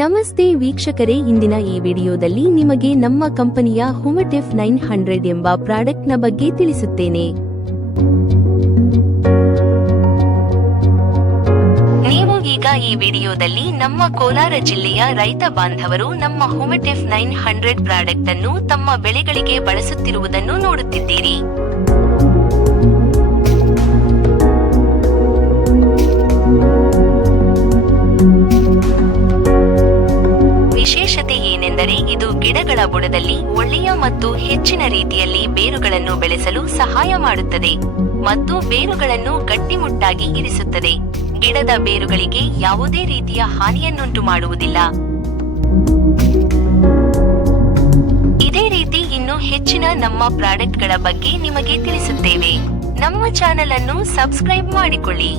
ನಮಸ್ತೆ ವೀಕ್ಷಕರೇ, ಇಂದಿನ ಈ ವಿಡಿಯೋದಲ್ಲಿ ನಿಮಗೆ ನಮ್ಮ ಕಂಪನಿಯ ಹುಮಟೆಫ್ 900 ಎಂಬ ಪ್ರಾಡಕ್ಟ್ನ ಬಗ್ಗೆ ತಿಳಿಸುತ್ತೇನೆ. ನೀವು ಈಗ ಈ ವಿಡಿಯೋದಲ್ಲಿ ನಮ್ಮ ಕೋಲಾರ ಜಿಲ್ಲೆಯ ರೈತ ಬಾಂಧವರು ನಮ್ಮ ಹುಮಟೆಫ್ 900 ಪ್ರಾಡಕ್ಟ್ ಅನ್ನು ತಮ್ಮ ಬೆಳೆಗಳಿಗೆ ಬಳಸುತ್ತಿರುವುದನ್ನು ನೋಡುತ್ತಿದ್ದೀರಿ. ವಿಶೇಷತೆ ಏನೆಂದರೆ ಇದು ಗಿಡಗಳ ಬುಡದಲ್ಲಿ ಒಳ್ಳೆಯ ಮತ್ತು ಹೆಚ್ಚಿನ ರೀತಿಯಲ್ಲಿ ಬೇರುಗಳನ್ನು ಬೆಳೆಸಲು ಸಹಾಯ ಮಾಡುತ್ತದೆ ಮತ್ತು ಬೇರುಗಳನ್ನು ಗಟ್ಟಿಮುಟ್ಟಾಗಿ ಇರಿಸುತ್ತದೆ. ಗಿಡದ ಬೇರುಗಳಿಗೆ ಯಾವುದೇ ರೀತಿಯ ಹಾನಿಯನ್ನುಂಟು ಮಾಡುವುದಿಲ್ಲ. ಇದೇ ರೀತಿ ಇನ್ನೂ ಹೆಚ್ಚಿನ ನಮ್ಮ ಪ್ರಾಡಕ್ಟ್ಗಳ ಬಗ್ಗೆ ನಿಮಗೆ ತಿಳಿಸುತ್ತೇವೆ. ನಮ್ಮ ಚಾನೆಲ್ ಅನ್ನು ಸಬ್ಸ್ಕ್ರೈಬ್ ಮಾಡಿಕೊಳ್ಳಿ.